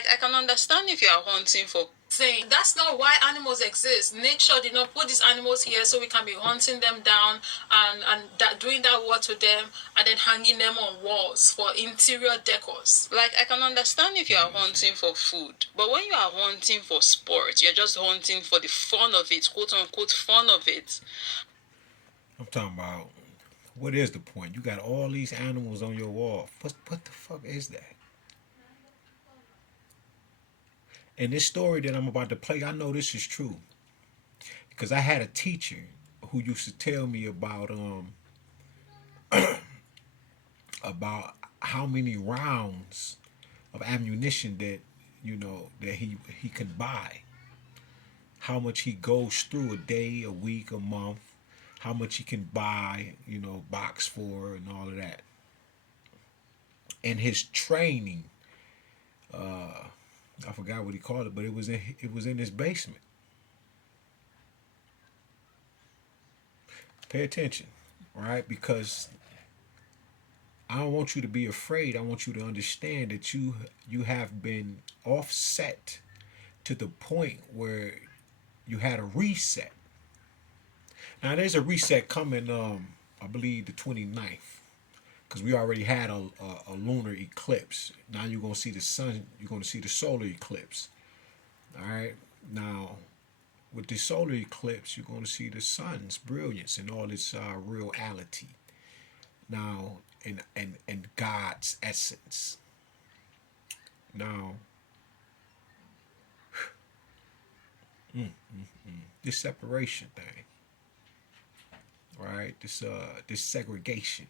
Like, I can understand if you are hunting for saying that's not why animals exist. Nature did not put these animals here so we can be hunting them down and doing that work to them and then hanging them on walls for interior decors. Like, I can understand if you are hunting for food, but when you are hunting for sport, you're just hunting for the fun of it, quote unquote fun of it. I'm talking about, what is the point? You got all these animals on your wall. What the fuck is that? And this story that I'm about to play, I know this is true because I had a teacher who used to tell me about how many rounds of ammunition that that he can buy, how much he goes through a day, a week, a month, how much he can buy, box for, and all of that. And his training, I forgot what he called it, but it was in his basement. Pay attention, right? Because I don't want you to be afraid. I want you to understand that you have been offset to the point where you had a reset. Now there's a reset coming. I believe the 29th, because we already had a lunar eclipse. Now you're gonna see the sun. You're gonna see the solar eclipse. All right. Now with the solar eclipse, you're going to see the sun's brilliance and all its reality. Now, and God's essence. Now, this separation thing, right? This segregation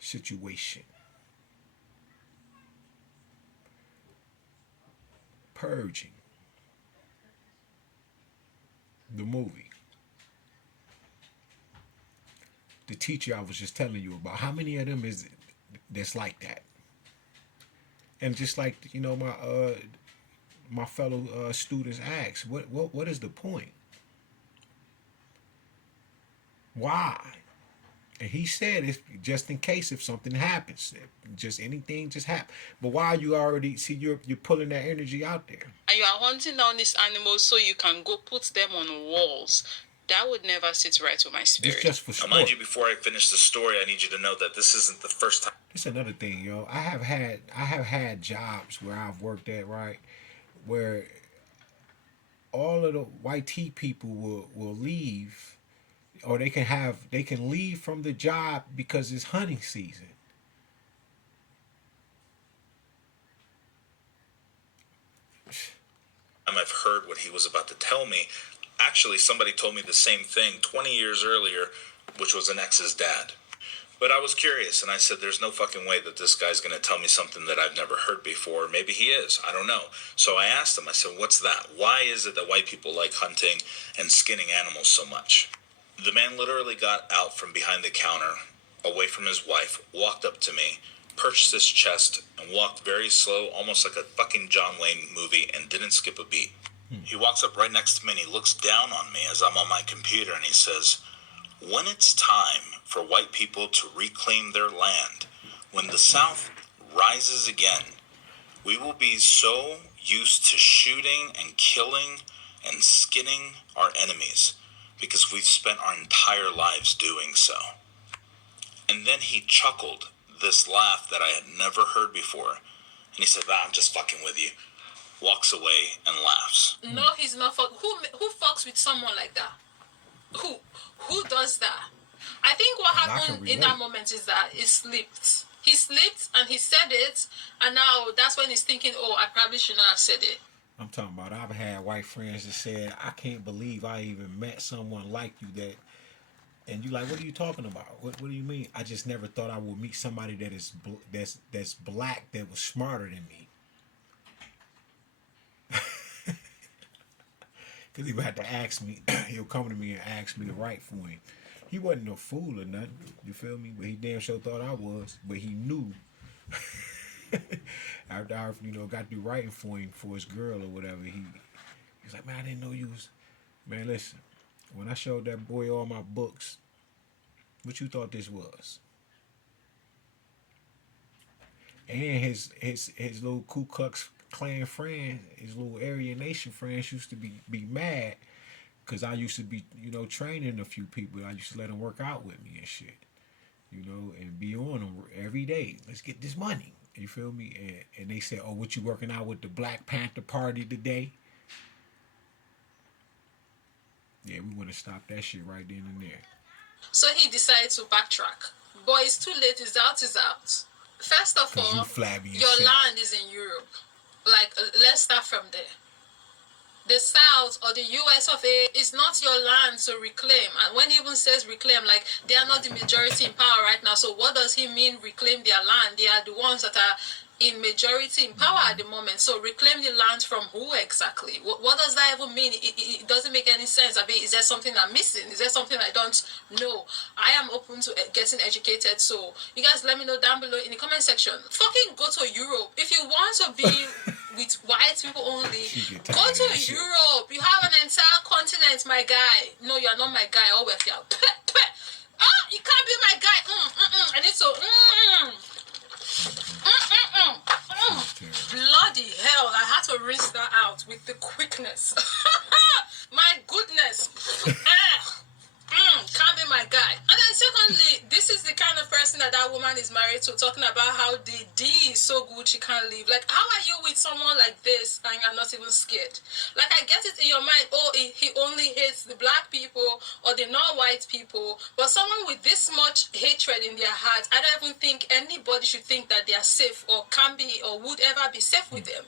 situation, purging, the movie, the teacher I was just telling you about. How many of them is it that's like that? And just like my fellow students ask, what is the point? Why? And he said it's just in case if something happens, just anything just happen. But why you already see you're pulling that energy out there? And you are hunting down these animals so you can go put them on walls. That would never sit right with my spirit. It's just for sport. Now, mind you, before I finish the story, I need you to know that this isn't the first time. It's another thing, yo. I have had jobs where I've worked at, right, where all of the white tea people will leave, or they can leave from the job because it's hunting season. I've heard what he was about to tell me. Actually, somebody told me the same thing 20 years earlier, which was an ex's dad. But I was curious, and I said, there's no fucking way that this guy's going to tell me something that I've never heard before. Maybe he is. I don't know. So I asked him, I said, what's that? Why is it that white people like hunting and skinning animals so much? The man literally got out from behind the counter, away from his wife, walked up to me, perched his chest, and walked very slow, almost like a fucking John Wayne movie, and didn't skip a beat. He walks up right next to me, and he looks down on me as I'm on my computer, and he says, when it's time for white people to reclaim their land, when the South rises again, we will be so used to shooting and killing and skinning our enemies because we've spent our entire lives doing so. And then he chuckled, this laugh that I had never heard before. And he said, I'm just fucking with you. Walks away and laughs. No, he's not. Who fucks with someone like that? Who does that? I think what happened in that moment is that he slipped. He slipped and he said it, and now that's when he's thinking, oh, I probably should not have said it. I'm talking about, I've had white friends that said, I can't believe I even met someone like you that, and you like, what are you talking about? What do you mean? I just never thought I would meet somebody that is that's black that was smarter than me. Because he would have to ask me, he'll come to me and ask me to write for him. He wasn't no fool or nothing, you feel me? But he damn sure thought I was. But he knew. After I, got through writing for him for his girl or whatever, he's like, man, I didn't know you was. Man, listen, when I showed that boy all my books, what you thought this was? And his little Ku Klux Klan friend, his little Aryan Nation friends used to be mad because I used to be, training a few people. I used to let them work out with me and shit, and be on them every day. Let's get this money. You feel me? And they said, "Oh, what you working out with the Black Panther Party today?" Yeah, we want to stop that shit right then and there. So he decided to backtrack. But it's too late. It's out. It's out. First of all, your land is in Europe. Like, let's start from there. The South or the US of A is not your land to reclaim. And when he even says reclaim, like, they are not the majority in power right now. So what does he mean reclaim their land? They are the ones that are in majority in power at the moment. So reclaim the land from who exactly? What does that even mean? It doesn't make any sense. I mean, is there something I'm missing? Is there something I don't know? I am open to getting educated. So you guys let me know down below in the comment section. Fucking go to Europe. If you want to be with white people only, go to Europe. You have an entire continent, my guy. No, you're not my guy. Oh, if you're you can't be my guy. I need to bloody hell, I had to rinse that out with the quickness. My goodness. Can't be my guy. And then secondly, this is the kind of person that woman is married to, talking about how the D is so good she can't leave. Like, how are you with someone like this and you're not even scared? Like, I get it in your mind, oh, he only hates the black people or the non-white people, but someone with this much hatred in their heart, I don't even think anybody should think that they are safe or can be or would ever be safe with them.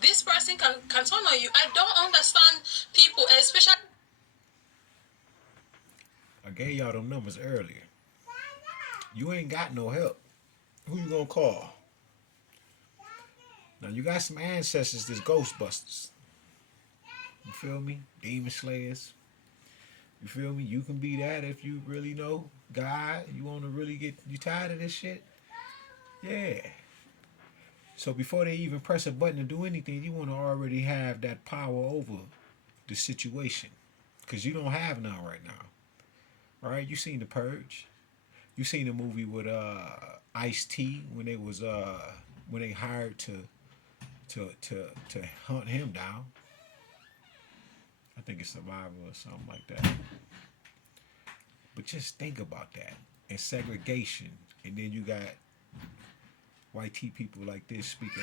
This person can turn on you. I don't understand people, especially... I gave y'all them numbers earlier. You ain't got no help. Who you gonna call? Now you got some ancestors that's Ghostbusters. You feel me? Demon Slayers. You feel me? You can be that if you really know God. You wanna really you tired of this shit? Yeah. So before they even press a button to do anything, you wanna already have that power over the situation. Cause you don't have none right now. All right, you seen The Purge. You seen the movie with Ice-T when they hired to hunt him down. I think it's Survivor or something like that. But just think about that. And segregation. And then you got white people like this speaking